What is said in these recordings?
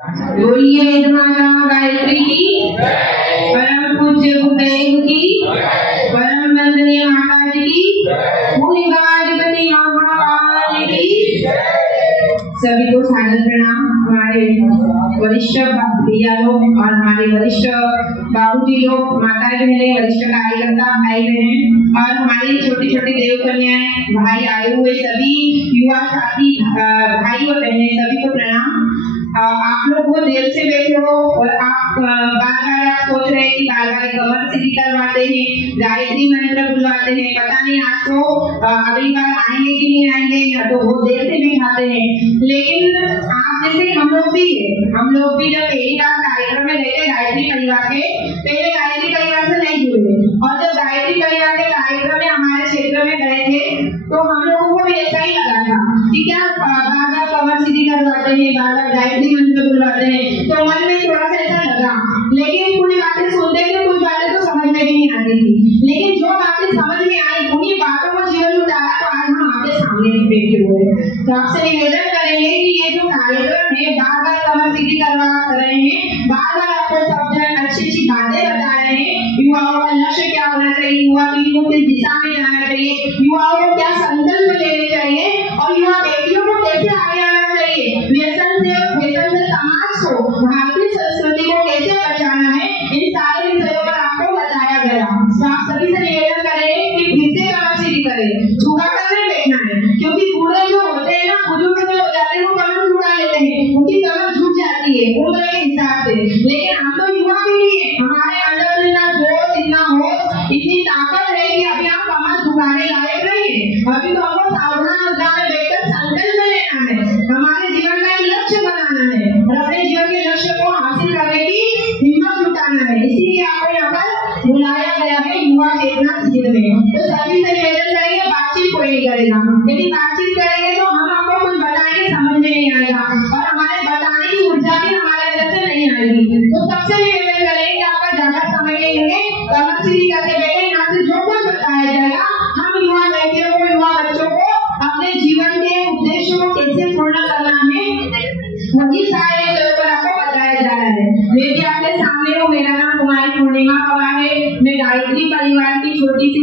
बोलिए माता गायत्री की, परम पूज्य गुरुदेव की, परम वंदनीय माता जी की, पूरी गवाधिपति महाकाल की। सभी को सादर प्रणाम। हमारे वरिष्ठ भैया लोग और हमारे वरिष्ठ बाबूजी लोग, माता बहनें, वरिष्ठ कार्यकर्ता भाई बहन और हमारी छोटी छोटी देव कन्याएं, भाई आए हुए सभी युवा साथी भाई और बहनें, सभी को प्रणाम। आप लोग वो देर से बैठे हो और आप बार-बार आप सोच रहे हैं कि बार-बार कमर सीधी करवाते हैं, गायत्री मंत्र बुलवाते हैं, पता नहीं आज तो अगली बार आएंगे कि नहीं आएंगे, या तो वो देर से बिठाते हैं। लेकिन आप जैसे हम लोग भी जब पहली बार कार्यक्रम में गए थे गायत्री परिवार के, पहले गायत्री परिवार से नहीं जुड़े, और जब गायत्री परिवार के कार्यक्रम में हमारे क्षेत्र में गए थे तो हम लोगों को भी ऐसा ही लगा था कि क्या बार-बार कमर सीधी करवाते हैं, बार-बार गायत्री मंत्र बुलवाते हैं, तो मन में थोड़ा सा ऐसा लगा। लेकिन पूरी बातें सुनते थे, कुछ बातें तो समझ में भी नहीं आती थी, लेकिन जो बातें समझ में आई उन्हीं बातों को जीवन में उतारा तो आज हम आपके सामने बैठे हुए हैं। तो आपसे निवेदन करेंगे कि ये जो कार्यक्रम है, बार-बार कमर सीधी करवा रहे हैं, बार-बार आपको सब जन अच्छी बातें बता रहे हैं, युवाओं का लक्ष्य क्या होना चाहिए, युवा पीढ़ी को किस दिशा में जाना चाहिए, युवाओं को क्या संकल्प लेने चाहिए और युवा बेटियों को कैसे आगे आना चाहिए, व्यसन से समाज को, भारतीय संस्कृति को कैसे बचाना है, इन सारे विषयों पर आपको बताया गया। तो आप सभी से निवेदन करेंगे कि फिर से कमर सीधी करें, झुका कर नहीं बैठना है, क्योंकि बूढ़े जो होते हैं ना, बुजुर्ग जो हो जाते हैं, वो कमर झुका लेते हैं, उनकी कमर झुक जाती है उम्र के हिसाब से। लेकिन हम तो युवा पीढ़ी है, हमारे अंदर इतना जोश, इतना होश, इतनी ताकत है कि अभी हम कमर झुकाने लायक नहीं है। अभी तो हमको सावधान मुद्रा में बैठकर संकल्प लेना है, हमारे जीवन का एक लक्ष्य बनाना है और अपने जीवन के लक्ष्य को हासिल करने की हिम्मत जुटाना है। इसीलिए आपको यहाँ पर बुलाया गया है युवा चेतना शिविर में। तो सभी से निवेदन करेंगे, बातचीत कोई नहीं करेगा, यदि बातचीत करेंगे तो हम आपको कुछ बताएंगे, समझ में नहीं आएगा और हमारे बताने की ऊर्जा भी हमारे अंदर से नहीं आएगी। तो सबसे निवेदन करेंगे आपका ज्यादा समय नहीं लेंगे, कमर सीधी करके बैठे, यहाँ से जो कुछ बताया जाएगा हम युवा बेटियों को, युवा बच्चों को अपने जीवन के उद्देश्य को कैसे पूर्ण करना है, वही सारे विषयों पर आपको बताया जा रहा है। मैं भी आपके सामने हूँ, मेरा नाम कुमारी पूर्णिमा पवार है, मैं गायत्री परिवार की छोटी सी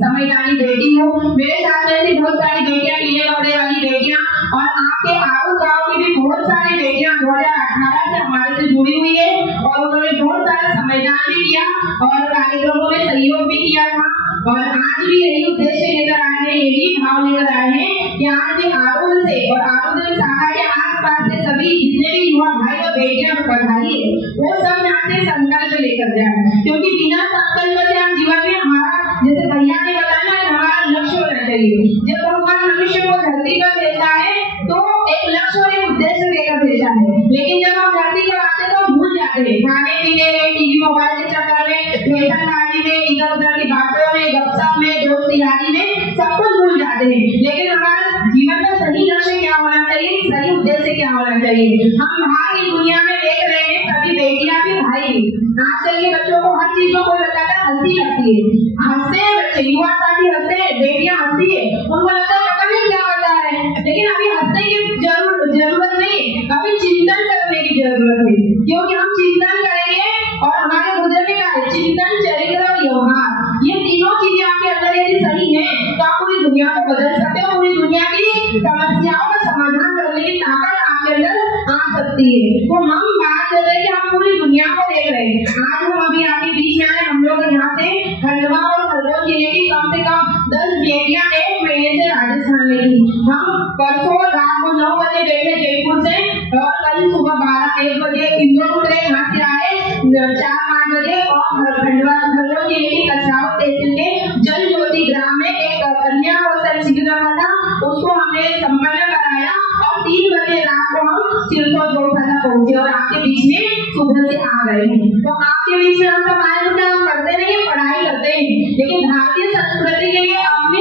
समझदारी बेटी हूँ। मेरे साथ में ऐसी बहुत सारी बेटियां, पीले कपड़े वाली बेटियां और आपके आरू गाँव की भी बहुत सारी बेटियां 2018 से हमारे से जुड़ी हुई है और उन्होंने बहुत सारा समझदान भी किया और कार्यक्रमों में सहयोग भी किया था। और आज भी यही उद्देश्य लेकर आए हैं, यही भाव लेकर आए हैं कि आज आरोल से और आरोल शाखा के आसपास से सभी जितने भी युवा भाई और बेटियां पढ़ाई है, वो सब यहाँ से संकल्प लेकर जाए, क्योंकि बिना संकल्प से हम जीवन में हमारा, जैसे भैया ने बताया, हमारा लक्ष्य होना चाहिए। जब भगवान मनुष्य को धरती पर भेजा है तो एक लक्ष्य और एक उद्देश्य लेकर भेजा है, लेकिन जब हम धरती पर आते तो भूल जाते हैं, खाने पीने में, टीवी मोबाइल के चक्कर में, वेतन पार्टी में, इधर उधर की बातों में, गपशप में, दोस्ती यारी में सब कुछ भूल जाते हैं। लेकिन हमारा जीवन का सही लक्ष्य क्या होना चाहिए, सही उद्देश्य क्या होना चाहिए। हम बाहर की दुनिया में देख रहे हैं, सभी बेटियां भी भाई भी, आजकल के बच्चों को हर चीज को कोई बताता है, हंसी लगती है, हंसते हैं बच्चे, युवा साथी हंसते हैं, बेटियां हंसती है, उनको लगता है पता नहीं क्या बता रहे हैं। लेकिन अभी हंसने की जरूरत नहीं, अभी चिंतन करने की जरूरत है, क्योंकि हम चिंतन करेंगे और हमारे हृदय में क्या है, चिंतन, चरित्र और व्यवहार, ये तीनों चीजें आपके अंदर यदि सही है तो आप पूरी दुनिया को बदल सकते हो, पूरी दुनिया की समस्याओं का समाधान करने की ताकत आपके अंदर आ सकती है। तो हम बात कर रहे हैं कि हम पूरी दुनिया को देख रहे हैं। आज हम अभी आपके बीच में आए, हम लोग यहाँ से खंडवा और खरगोन जिले की कम से कम 10 बेटियां एक महीने से राजस्थान में थी। हम परसों रात को 9 बजे बैठे जयपुर से और कल सुबह 12-1 बजे इंदौर उतरे, यहाँ से आए 4-5 बजे और खंडवा खरगोन जिले की कछाव तहसील के जल ज्योति ग्राम में एक कन्या अवसर शिविर था, उसको हमने संपन्न कराया और 3 बजे रात को हम सिरसौर गौशाला पहुंचे और आपके बीच में सुबह से आ गए हैं। तो आपके बीच में हम सब आए तो क्या हम पढ़ते नहीं, पढ़ाई करते हैं, लेकिन भारतीय संस्कृति के लिए अपनी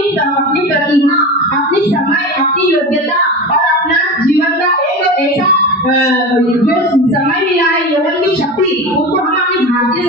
प्रतिभा, अपनी समय, अपनी योग्यता और अपना जीवन का एक ऐसा जो समय मिला है, यौवन की शक्ति, उसको हम अपनी भारतीय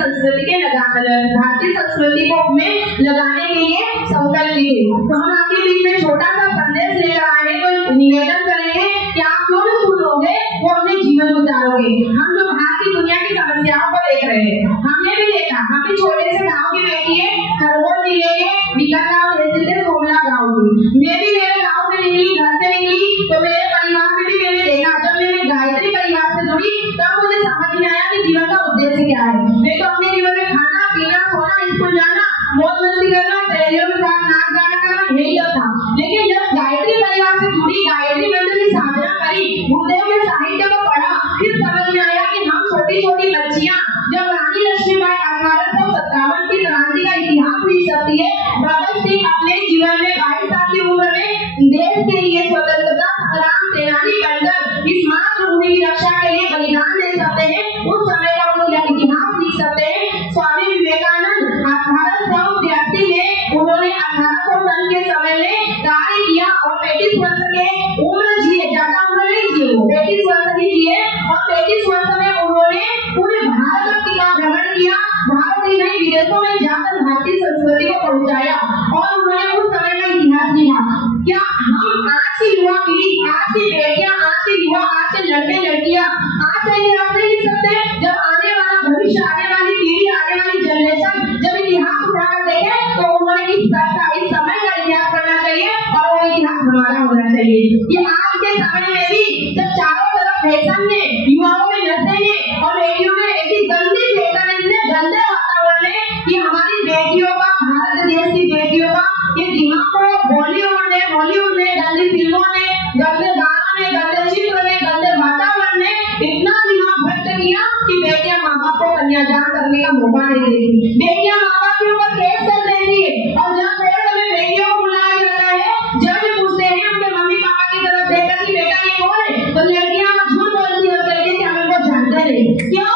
संस्कृति को में लगाने के लिए संकल्प लिए। तो हम आपके बीच में छोटा सा संदेश लेकर आए, तो निवेदन करेंगे कि आप जो भी सुनोगे वो अपने जीवन उतारोगे। हम जो बाहर की दुनिया की समस्याओं को देख रहे हैं, हमने भी देखा, हम भी छोटे से गांव की बेटी है, खरगोन जिले के बीका गांव तहसील के सोमला गांव की। मैं भी मेरे गांव से निकली, घर से निकली, तो मेरे परिवार में भी मैंने देखा, जब मैंने गायत्री परिवार से जुड़ी तब मुझे समझ में आया कि जीवन का उद्देश्य क्या है। मैं तो अपने जीवन में खाना पीना सोना स्कूल जाना मौज मस्ती करना सहेलियों के साथ नाच गाना करना यही सब था। लेकिन जब गायत्री परिवार से जुड़ी, गायत्री मंत्र की साधना करी, गुरुदेव के साहित्य को पढ़ा, फिर समझ में आया कि हम छोटी छोटी बच्चियां जब रानी लक्ष्मीबाई 1857 की क्रांति का इतिहास लिख सकती है, भगत सिंह अपने जीवन में 22 साल की उम्र में देश के लिए स्वतंत्रता संग्राम सेनानी बनकर इस मातृभूमि की रक्षा के लिए बलिदान दे सकते हैं, उस समय का वो इतिहास लिख सकते हैं। स्वामी विवेकानंद 1882 में उन्होंने 1800 के समय में कार्य किया और 35 वर्ष के उम्र जिए, ज्यादा उम्र नहीं जिए, वो 35 वर्ष की जिए और 35 वर्ष में उन्होंने पूरे भारत का भ्रमण किया, भारत ही नहीं विदेशों में जाकर भारतीय संस्कृति को पहुंचाया और उन्होंने उस समय का इतिहास लिखा। क्या हम आज की युवा पीढ़ी, आज की बेटियां, आज के युवा, आज के लड़के लड़कियां आज से इतिहास नहीं लिख सकते? जब आने वाला भविष्य, आने वाली पीढ़ी, आने वाली जनरेशन जब इतिहास उठाकर देखे तो उन्होंने इस समय का इतिहास पढ़ना चाहिए और वो इतिहास हमारा होना चाहिए। ये आज के समय में भी जब चारों तरफ फैशन ने, युवाओं में नशे ने और बेटियों में ऐसी गंदी फैशन, इतने गंदे वातावरण ने कि हमारी बेटियों का, भारत देश की बेटियों का ये दिमाग को बॉलीवुड ने गंदी फिल्मों ने, गंदे गानों ने, गंदे चित्र ने, गंदे वातावरण ने इतना दिमाग भ्रष्ट किया कि बेटियां माँ बाप को कन्यादान करने का मौका नहीं देती, बेटियां माँ बाप के ऊपर केस कर देती है और जब कोर्ट में बेटियों को बुलाया जाता है, जज पूछते हैं अपने मम्मी पापा की तरफ देखकर कि बेटा ये कौन है, तो लड़कियां झूठ बोलती है और कहती है कि हम इनको जानते नहीं। क्यों?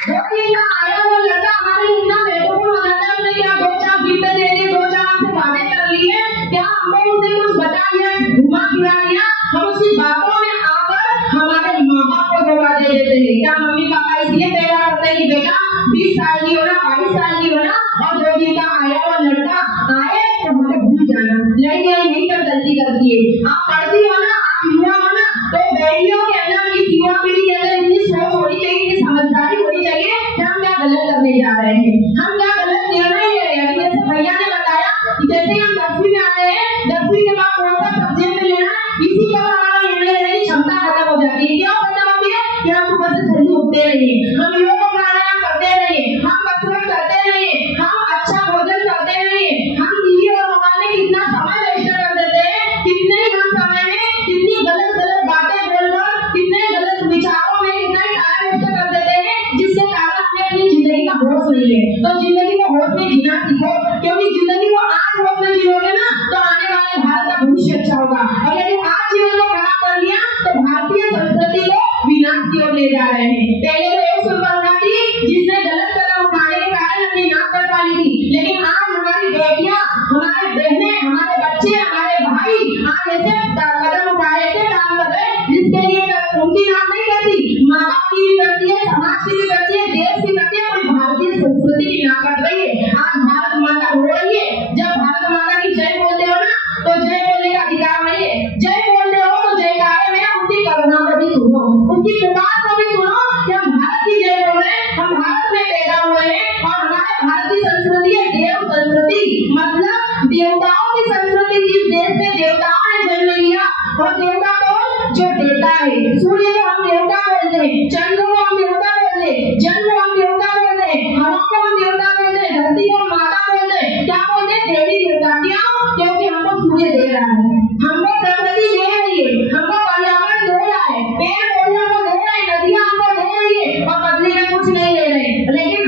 क्योंकि आया वो लड़का हमारे लिए इतना महत्वपूर्ण हो जाता है, उसने क्या 2-4 गिफ्ट दे दिए, 2-4 हमसे बातें कर ली है, क्या हमने उसे कुछ बता दिया, घुमा फिरा दिया, हम उसकी बातों में आकर हमारे माँ बाप को धोखा दे देते हैं। क्या मम्मी पापा इसलिए पैदा करते हैं कि बेटा 20 साल की होना, 22 साल की होना और 2 दिन का आया हुआ लड़का आए तो हमें भूल जाना। लड़कियां यही कर गलती करती है। आप पढ़ती हो ना, आप युवा हो ना, तो बेटियों के अंदर, इस युवा पीढ़ी के अंदर इतनी सोच होनी चाहिए, इतनी समझदारी होनी चाहिए कि हम क्या गलत करने जा रहे हैं, हम क्या गलत निर्णय ले रहे हैं। जैसे भैया ने बताया, जैसे हम 10वीं में आते हैं, 10वीं के बाद कौन सा सब्जेक्ट लेना, इसी पर हमारा निर्णय लेने की क्षमता खत्म हो जाती है। क्यों खत्म होती है? कि हम सुबह से जल्दी उठते रहिए, हम योग प्राणायाम करते रहिए, हम कसरत करते रहिए, हम अच्छा भोजन करते रहिए, हम टीवी और मोबाइल में कितना समय वेस्ट कर देते हैं, कितने हम समय में कितनी गलत बातें बोलकर, कितने गलत विचारों में कितना टाइम वेस्ट कर देते हैं, जिसके कारण अपने अपनी जिंदगी का होश नहीं ले। तो जिंदगी को होश में जीना सीखो, क्योंकि जिंदगी को आज होश में जियोगे ना तो आने वाले भारत का भविष्य अच्छा होगा। और यदि आज जीवन को खराब कर लिया तो भारतीय संस्कृति को विनाश की ओर ले जा रहे हैं। पहले तो एक सुरपंखा थी जिसने गलत कदम उठाने के कारण अपनी नाक कट वाली थी, लेकिन आज हमारी बेटियां, हमारे बहनें, हमारे बच्चे, हमारे भाई आज ऐसे कदम उठाए, ऐसे काम कर रहे हैं जिसके लिए उनकी नाक नहीं करती, माँ बाप की भी करती है, समाज की भी करती है, देश की करती है, कोई भारतीय संस्कृति की नाक कट रही है। आज भारत माता रो रही है। जब भारत माता की जय बोलते हो ना तो जय बोलने का अधिकार नहीं है, जय बोलते हो तो जयकारे में उनकी करुणा को भी सुनो, उनकी पुकार को भी सुनो कि हम भारत की जय बोल रहे हैं, हम भारत में पैदा हुए हैं और हमारे भारत की संस्कृति है देव संस्कृति, मतलब देवताओं की संस्कृति। जिस देश में देवताओं ने जन्म लिया, और देवता कौन? जो देता है। सूर्य को हम देवता बोलते हैं, चंद्र को हम देवता बोलते हैं, जल को हम देवता बोलते हैं, हवा को हम देवता बोलते हैं, धरती को माता बोलते हैं। क्या बोलते हैं? देवी देवता। क्यों? क्योंकि हमको सूर्य दे रहा है, हमको प्रकृति दे रही है, हमको पर्यावरण दे रहा है, पेड़ पौधे हमको दे रहे हैं, नदियां हमको दे रही है और बदले में कुछ नहीं दे रहे। लेकिन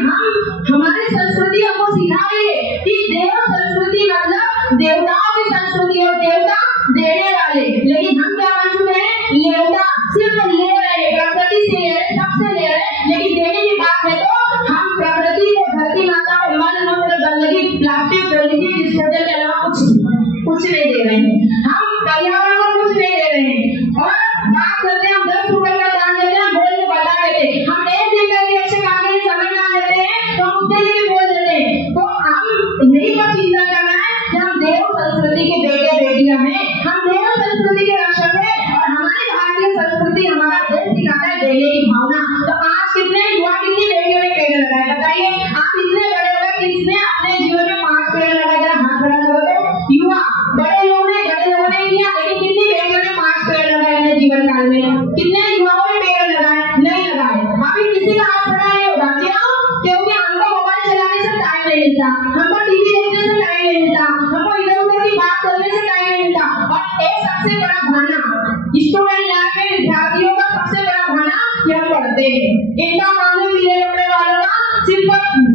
हमारी संस्कृति हमको सिखा रही है कि देव संस्कृति मतलब देवताओं की संस्कृति और देवता देने वाले। लेकिन हम क्या बन चुके हैं? देवता सिर्फ ले रहे हैं, प्रकृति से ले रहे, सबसे ले रहे, लेकिन देने की बात है तो हम प्रकृति को, धरती माता को मल मूत्र गंदगी, प्लास्टिक, पॉलीथीन, डिस्पोजल के अलावा कुछ नहीं दे रहे हैं। हम जीवन काल में? कितने युवाओं ने पेड़ लगाए? नहीं लगाए। अभी किसी का हाथ बढ़ा नहीं होगा। क्यों? क्योंकि हमको मोबाइल चलाने से टाइम नहीं मिलता, हमको टीवी देखने से टाइम नहीं मिलता, हमको इधर उधर की बात करने से टाइम नहीं मिलता। और एक सबसे बड़ा भाना स्टूडेंट लाइफ में विद्यार्थियों का सबसे बड़ा भाना कि हम पढ़ते हैं। इनका मामले पीले कपड़े वालों का सिर्फ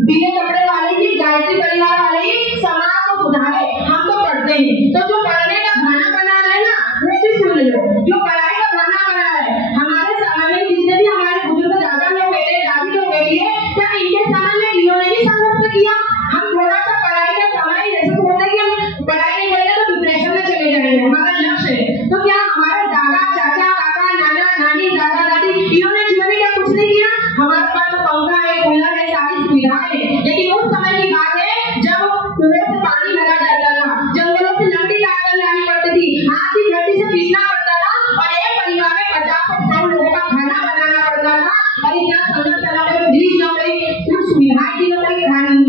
पीले कपड़े वाले की, गायत्री परिवार वाले ही समाज को सुधारे। हम तो पढ़ते हैं। तो जो पढ़ने का भाना बना है ना, वो भी सुन लो। जो पढ़ाई का भाना बना है, हमारे समय में जितने भी हमारे बुजुर्ग दादा लोग बैठे, दादी लोग बैठी है, क्या इनके समय में इन्होंने भी संघर्ष किया? हम थोड़ा सा पढ़ाई का समय जैसे बोलते हैं कि हम पढ़ाई नहीं करेंगे तो डिप्रेशन में चले जाएंगे, हमारा लक्ष्य है। तो क्या हमारे दादा चाचा काका नाना नानी दादा दादी इन्होंने जीवन में क्या कुछ नहीं किया? हमारे पास तो पंखा है, कूलर है, सारी सुविधाएं है। लेकिन उस समय की बात है जब कुएं से पानी भरा जाता था, जंगलों से लकड़ी काटकर लानी पड़ती थी, हाथ की घटी से पीसना पड़ता था और एक परिवार में 50 से 100 लोगों का खाना बनाना पड़ता था। और इतना समय चला कोई ब्रिज न कोई कुछ सुविधाएं थी, न कोई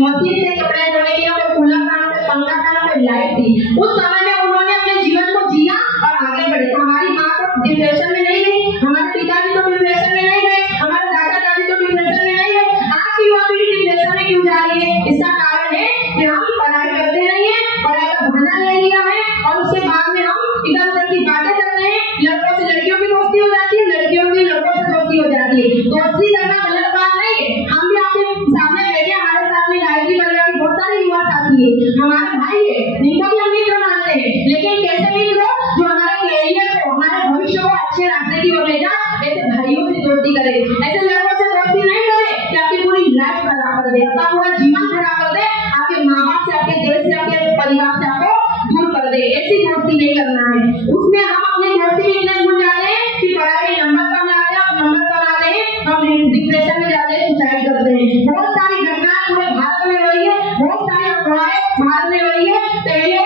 मशीन से कपड़े धोने की, न कोई कूलर का, न कोई पंखा का, न कोई लाइट थी। उस समय में उन्होंने अपने जीवन को जिया और आगे बढ़े। हमारी माँ तो डिप्रेशन में नहीं गई, हमारे पिताजी तो डिप्रेशन में नहीं गए, हमारे दादा दादी तो डिप्रेशन में नहीं गए। आज की युवा पीढ़ी डिप्रेशन में क्यों जा रही है? इसका कारण है कि हम पढ़ाई करते नहीं है, पढ़ाई का बहाना ले लिया है और उसके बाद में हम इधर उधर की बातें करते हैं। लड़कों से लड़कियों की दोस्ती हो जाती है, लड़कियों की लड़कों से दोस्ती हो जाती है। दोस्ती करना गलत बात नहीं है। हम भी आपके सामने बैठे, हमारे साथ में गायत्री परिवार के बहुत सारे युवा साथी है, हमारे भाई है, जिनको भी हम मित्र मानते हैं। लेकिन कैसे मित्र? जो हमारे कैरियर को, हमारे भविष्य को अच्छे रास्ते की ओर ले जाए, ऐसे भाइयों से दोस्ती करे, ऐसे लड़कों से दोस्ती नहीं करे कि आपकी पूरी लाइफ खराब कर दे, आपका पूरा जीवन खराब कर दे, आपके माँ बाप से, आपके देश से, आपके परिवार से आपको दूर कर दे। ऐसी दोस्ती नहीं करना है। उसमें हम अपनी दोस्ती में इतने भूल जाते हैं कि पढ़ाई में नंबर कम लाते हैं, नंबर कम आते हैं, हम डिप्रेशन में जाते हैं, सुसाइड करते हैं। बहुत सारी घटनाएं पूरे भारत में हो रही है, बहुत सारी अफवाहें भारत में हो रही है। पहले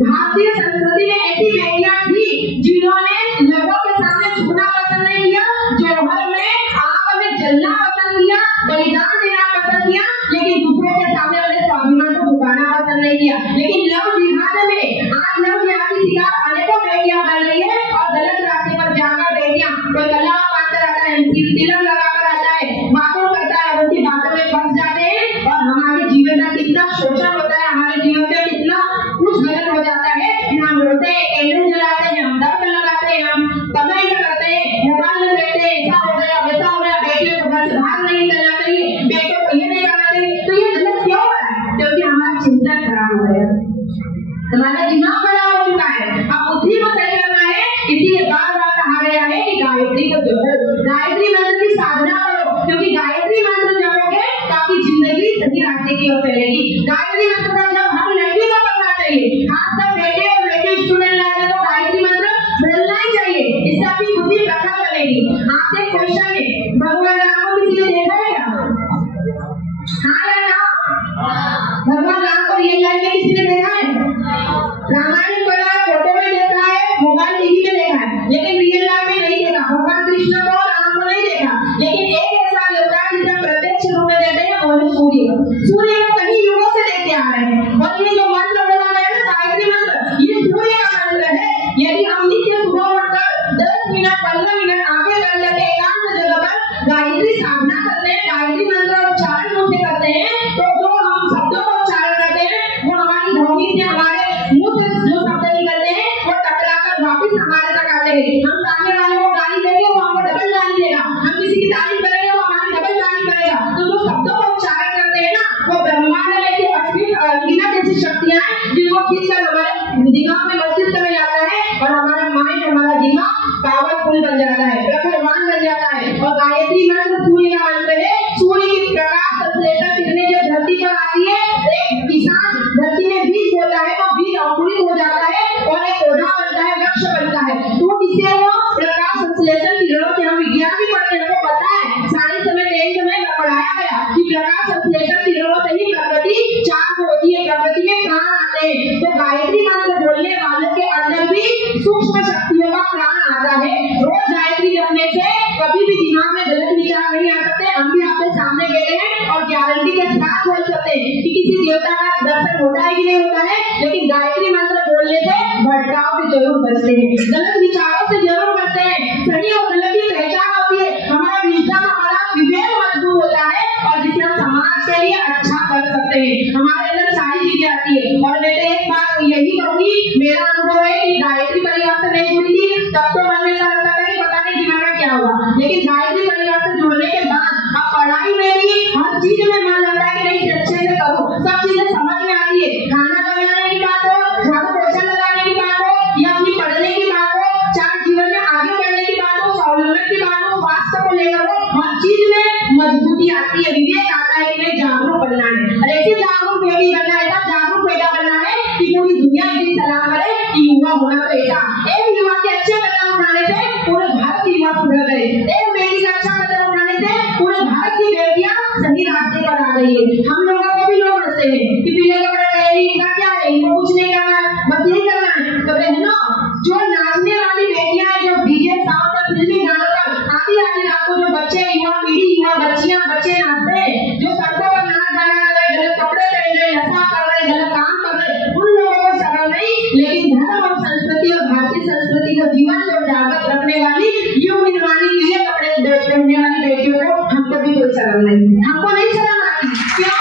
भारतीय संस्कृति में ऐसी बेटियां थी जिन्होंने लोगों के सामने झुकना पसंद नहीं किया, जौहर में आग में जलना पसंद किया, बलिदान देना पसंद किया, लेकिन दूसरों के सामने अपने स्वाभिमान को झुकाना पसंद नहीं किया। लेकिन लव जिहाद में आज लव जिहाद की शिकार अनेकों बेटियां बन रही है और गलत रास्ते पर जाकर बेटियां कोई गला बांधकर आता है, तिलक लगाकर आता है, बातों करता है, उनकी बातों में फंस जाते हैं और हमारे जीवन का कितना शोषण होता है, हमारे जीवन में कितना कुछ गलत हो जाता है कि हम रोते हैं, कैंडल जलाते हैं, हम दर्द लगाते हैं, हम कमेंट करते हैं, मोबाइल में देखते हैं, ऐसा हो गया वैसा हो गया, बेटियों को घर से बाहर नहीं निकलना चाहिए, बेटों को ये नहीं करना चाहिए। तो ये गलत क्यों हो रहा है? क्योंकि हमारा चिंतन खराब हो गया, हमारा दिमाग खराब हो चुका है। अब बुद्धि को सही करना है, इसीलिए बार बार कहा गया है कि गायत्री को जपो, गायत्री मंत्र की साधना करो, क्योंकि गायत्री मंत्र जपोगे तो आपकी जिंदगी सही रास्ते की ओर चलेगी। गायत्री मंत्र का जब हर लड़की को करना चाहिए, खासकर बेटे और बेटे स्टूडेंट लाइफ में तो गायत्री मंत्र बोलना ही चाहिए, इससे आपकी बुद्धि प्रखर बनेगी। आपसे क्वेश्चन है, भगवान राम को किसी ने देखा है क्या? हाँ या ना? भगवान राम को रियल लाइफ में किसी ने देखा है? रामायण पढ़ा है, फोटो में देखा है, मोबाइल टीवी में देखा है, लेकिन रियल लाइफ में नहीं देखा। भगवान कृष्ण को और राम को नहीं देखा, लेकिन एक ऐसा देवता है जिसका प्रत्यक्ष रूप में देखते हैं, वो है सूर्य। सूर्य को कई युगों से देखते आ रहे हैं और ये जो मंत्र बोला गया है गायत्री मंत्र, ये सूर्य का मंत्र है। यदि हम नित्य सुबह उठकर 10 मिनट 15 मिनट आगे कर लेते हैं, एकांत जगह पर गायत्री साधना करते हैं, गायत्री मंत्र उच्चारण मुंह से करते हैं, तो जो हम शब्दों का उच्चारण करते हैं वो हमारी ध्वनि से, हमारे मुंह से जो शब्द निकलते हैं वो टकराकर वापस हमारे तक आते हैं। हम सामने वाले को गाली देंगे, वो हमको डबल गाली देगा, हम किसी की तारीफ करेंगे, वो हमारी डबल तारीफ करेगा। तो जो शब्दों का उच्चारण करते हैं ना, वो ब्रह्मांड में ऐसे अनगिनत ऐसी शक्तियां हैं जिनको खींचकर हमारे दिमाग में, मस्तिष्क में लाता है और हमारा माइंड, हमारा दिमाग पावरफुल बन जाता है, प्रखरवान बन जाता है। और गायत्री मंत्र सूर्य का मंत्र है। सूर्य की प्रकाश संश्लेषण किरणें जब धरती पर आती है, एक किसान धरती में बीज बोता है, तो बीज अंकुरित हो जाता है और एक पौधा बनता है, वृक्ष बनता है। तो इससे वो प्रकाश संश्लेषण किरणों से, हम विज्ञान भी पढ़ते हैं, हमको पता है, साइंस में 10th में पढ़ाया गया कि प्रकाश संश्लेषण किरणों से ही प्रकृति चार्ज होती है, प्रकृति में प्राण आते हैं। तो गायत्री मंत्र बोलने वालों के अंदर भी सूक्ष्म शक्तियों का प्राण आता है। रोज गायत्री जपने से कभी भी दिमाग में गलत विचार नहीं आ सकते। हम भी आपके सामने बैठे हैं और गारंटी के साथ बोल सकते हैं कि किसी देवता का दर्शन होता है कि नहीं होता है, लेकिन गायत्री मंत्र बोलने से भटकाव से जरूर बचते हैं, गलत विचारों से जरूर बचते हैं। लेकिन गायत्री परिवार से जुड़ने के बाद अब पढ़ाई में भी हर चीज में मन लगता है कि नहीं अच्छे से करूं, सब चीजें समझ में आती है। खाना बनाने की बात हो, झाड़ू पोछा लगाने की बात हो, या अपनी पढ़ने की बात हो, चाहे जीवन में आगे बढ़ने की बात हो, स्वावलंबन की बात हो, स्वास्थ्य को लेकर हो, हर चीज में मजबूती आती है। विवेक आता है कि नहीं जागरूक बनना है, और ऐसे जागरूक बेटी बनना है, ऐसा जागरूक बेटा बनना है कि पूरी दुनिया की सलाह करे कि युवा होना तो ऐसा। एक युवा के अच्छे कदम उठाने से पूरे भारत की युवा सुधर गए, एक बेटी का अच्छा कदम उठाने से पूरे भारत की बेटियां सही रास्ते पर आ गई है। हम लोगों को भी लोग हंसते हैं कि पीले कपड़े पहने इनका क्या है, इनको कुछ नहीं करना है, बस यही करना है। तो बहनों, जो नाचने वाली बेटियां हैं, जो डीजे साउंड और फिल्मी गानों पर आधी आधी रात को जो बच्चे, युवा पीढ़ी, युवा बच्चियां, बच्चे नाचते हैं, जो सड़कों पर नाच गाना कर रहे, गलत कपड़े पहन रहे, नशा कर रहे, गलत काम कर रहे, उन लोगों को शर्म नहीं, लेकिन धर्म और संस्कृति और भारतीय संस्कृति का जीवन को जागृत रखने वाली युग निर्माणी के लिए कपड़े पहनने वाली बेटियों को हमको भी कोई शर्म नहीं, हमको नहीं शर्म आती। क्यों?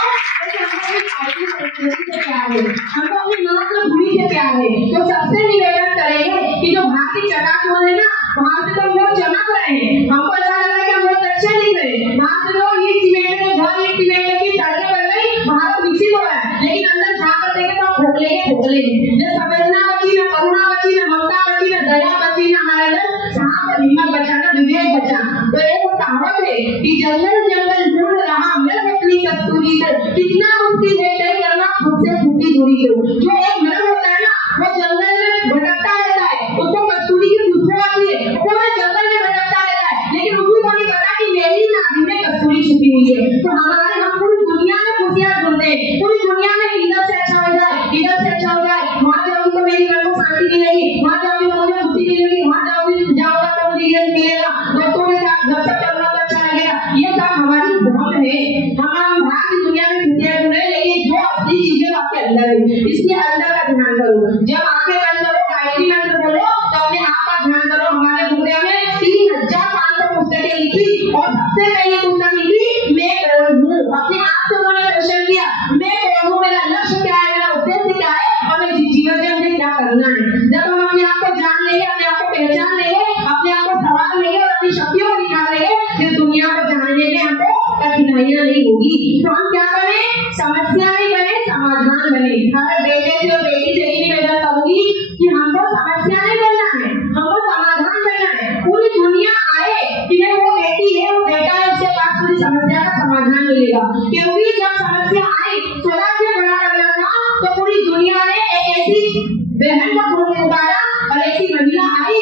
हमको अपनी माँ को भूमि से प्यार है। तो सबसे निवेदन करेंगे कि जो भारतीय चकाचौंध है ना, वहाँ से तो लोग चमक रहे हैं, हमको ऐसा लग रहा है कि हम लोग अच्छे नहीं रहे। वहाँ से लोग ईट सीमेंट के घर, ईट सीमेंट की सड़कें बन गई, भारत विकसित हो रहा है, लेकिन अंदर झाँक देंगे तो खोखलेंगे। न संवेदना बची, न करुणा बची, न ममता बची, न दया बची, न हमारे अंदर साहस और हिम्मत बचा, न विवेक बचा। तो एक कहावत है कि जंगल जंगल ढूंढ रहा मैं अपनी कस्तूरी को, कितना मुक्ति है तय करना खुद से टूटी दूरी को। जो एक मर्द होता है ना, वो जंगल में भटकता रहता है, उसको कस्तूरी की खुशबू आती है, वो जंगल में भटकता रहता है, लेकिन उसको नहीं पता कि मेरी नाभि में कस्तूरी छुपी हुई है। तो हमारे हम पूरी दुनिया में खुशियां ढूंढते हैं, पूरी दुनिया में इधर से अच्छा हो जाए, इधर से अच्छा हो जाए, वहाँ जाऊंगी तो मेरी मन को शांति मिलेगी, वहाँ जाऊंगी तो मुझे खुशी मिलेगी, वहाँ जाऊंगा तो मुझे ये मिलेगा, दोस्तों के साथ गपशप करना तो अच्छा लगेगा। ये सब हमारी भ्रम है। हम बाहर की दुनिया में खुशियां ढूंढ रहे हैं, लेकिन जो असली चीजें आपके अंदर है, इसके अंदर का ध्यान करो। जब आंखें बंद करो, गायत्री मंत्र बोलो, तो अपने आप का ध्यान करो। हमारे दुनिया में 3500 पुस्तकें लिखी, और सबसे पहली पुस्तक लिखी मैं कौन हूँ। अपने आप से उन्होंने क्वेश्चन किया, मैं कौन हूँ, मेरा लक्ष्य क्या है, मेरा उद्देश्य क्या है, और मैं जीवन में मुझे क्या करना है। जब हम अपने आप को जान लेंगे, अपने आप को पहचान लेंगे, अपने आप को संभाल लेंगे और अपनी शक्तियों को निकाल लेंगे, फिर दुनिया को जानने में हमको कठिनाइयां नहीं होगी। तो हम क्या करें, समस्या नहीं बने, समाधान बने। हर बेटे से और बेटी से ही निवेदन करूंगी कि हमको समस्या नहीं बनना है, हमको समाधान बनना है। पूरी दुनिया आए कि नहीं वो बेटी है, वो बेटा है, उसके पास पूरी समस्या का समाधान मिलेगा। क्योंकि जब समस्या आई, स्वराज से बड़ा करना था, तो पूरी दुनिया ने एक ऐसी बहन को ढूंढ उतारा और ऐसी महिला आई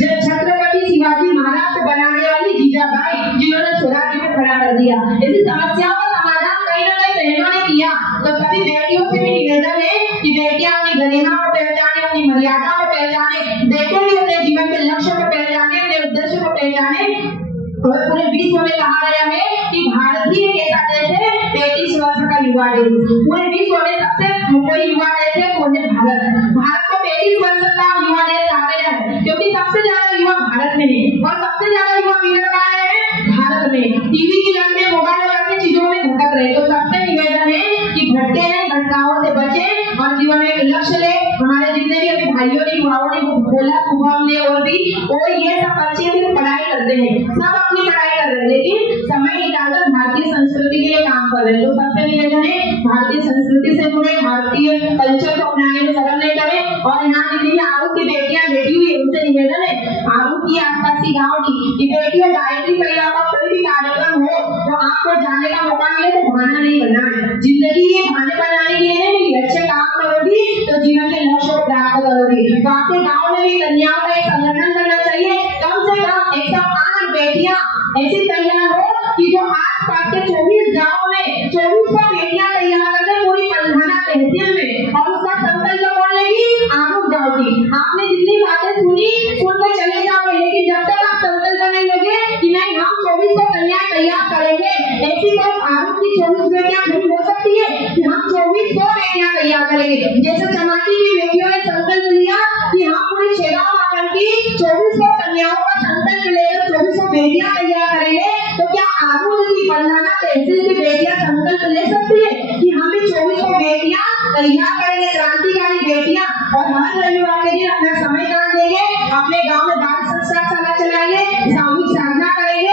जब छत्रपति शिवाजी महाराज को बनाने वाली जीजाबाई, जिन्होंने स्वराज को खड़ा कर दिया। ऐसी समस्याओं का समाधान कहीं ना कहीं बहनों ने किया। तो सभी बेटियों से भी निवेदन है कि बेटियां अपनी गरिमा को पहचाने, अपनी मर्यादा को पहचाने, बेटे भी अपने जीवन के लक्ष्य को पहचाने, अपने उद्देश्य को पहचाने। और पूरे विश्व में कहा गया है कि भारतीय कैसा देश है, 33 वर्ष का युवा देश। पूरे विश्व में सबसे कोई युवा देश है तो है भारत। भारत को 33 वर्ष का युवा देश कहा गया है, क्योंकि सबसे ज्यादा युवा भारत में है, और सबसे ज्यादा युवा मिल रहा है भारत में। टीवी की लत में, मोबाइल और अन्य चीजों में भटक रहे। तो सबसे निवेदन है कि भटके हैं, भटकाओं से बचे और जीवन में एक लक्ष्य ले। हमारे जितने भी अभी भाइयों ने, युवाओं ने बोला, शुभम ने और भी, और ये सब बच्चे भी पढ़ाई करते हैं, सब अपनी पढ़ाई कर रहे हैं, लेकिन समय निकालकर भारतीय संस्कृति के लिए काम कर रहे हैं। तो सबसे निवेदन है भारतीय संस्कृति से जुड़े, भारतीय कल्चर को अपनाने में शर्म नहीं करें। और यहाँ जितनी भी आरू की बेटियां बैठी हुई है, उनसे निवेदन है, आरू की आसपास की गाँव की बेटियां, गायत्री परिवार का कोई भी कार्यक्रम हो तो आपको जाने का मौका मिले तो बहाना नहीं बनना है। जिंदगी ये बहाने बनाने के लिए नहीं मिली। अच्छे काम करोगी तो जीवन के लक्ष्य को प्राप्त करोगी। तो आपके गाँव में भी कन्याओं का एक संगठन करना चाहिए, कम से कम 108 बेटियां ऐसी तैयार हो कि जो आस-पास के 24 गाँव में 2400 बेटियां तैयार करते पूरी पंधाना तहसील में, और उसका संकल्प कौन लेगी, आरू गाँव की। आपने जितनी बातें सुनी, सुन के चले जाओगे, लेकिन जब तक आप संकल्प नहीं लोगे कि नहीं हम 2400 कन्या तैयार करेंगे, ऐसी कोई आरू की 24 बेटियां नहीं हो सकती है कि हम 2400 बेटियां तैयार करेंगे। जैसे चमाटी की बेटियों ने संकल्प लिया कि हम पूरी छेगांव माखन की 2400 कन्याओं का संकल्प लेकर 2400 बेटियां तैयार करेंगे, तो क्या आरू की पंधाना तहसील की बेटियां संकल्प ले सकती है कि हम भी 2400 बेटियां तैयार करेंगे, क्रांतिकारी बेटियां, और हर रविवार के दिन अपना समय काट देंगे, अपने गाँव में बाल संस्कार शाला चलाएंगे, सामूहिक साधना करेंगे,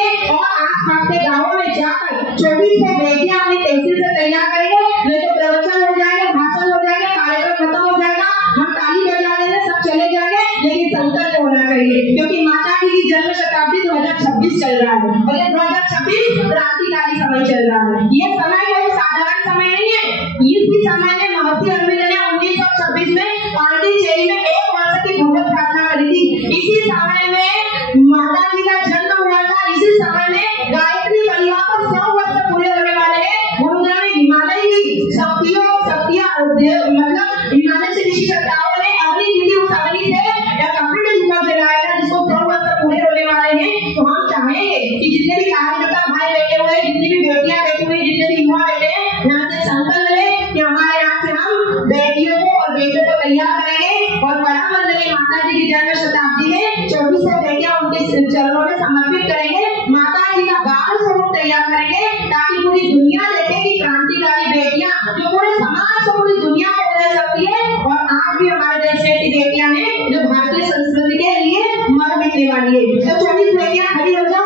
शताब्दी 2026 चल रहा है और ये 2026 क्रांतिकारी समय चल रहा है। ये समय कोई साधारण समय नहीं है। इसी समय में महर्षि अरविंद ने 1926 में पांडिचेरी में 1 वर्ष की भगवत प्रार्थना करी थी। इसी समय में माता जी का जन्म हुआ था। इसी समय में गायत्री परिवार को 100 वर्ष पूरे होने वाले हैं। गुरुग्राम में हिमालय की शक्तियां मतलब हिमालय से ऋषि सत्ताओं ने अग्नि गिरी उस अग्नि से एक अखंड दीपक जलाया था जिसको 100 वर्ष पूरे होने वाले हैं। तो हम चाहेंगे कि जितने भी कार्यकर्ता भाई बैठे हुए, जितनी भी बेटियां बैठी हुई, जितने भी युवा बैठे हैं, यहाँ से संकल्प लें कि हमारे यहाँ से हम बेटियों को और बेटों को तैयार करेंगे और बड़ा मंदिर माता जी की जन्म शताब्दी में 2400 बेटियां उनके चरणों में समर्पित करेंगे। माता जी का बाल स्वरूप तैयार करेंगे ताकि पूरी दुनिया देखे कि क्रांतिकारी बेटियां जो पूरे समाज को, पूरी दुनिया को बदल सकती है। और आज भी हमारे देश में ऐसी बेटियां हैं जो भारतीय संस्कृति के लिए मर मिटने वाली है। तो 24 बेटियां खड़ी हो जाओ।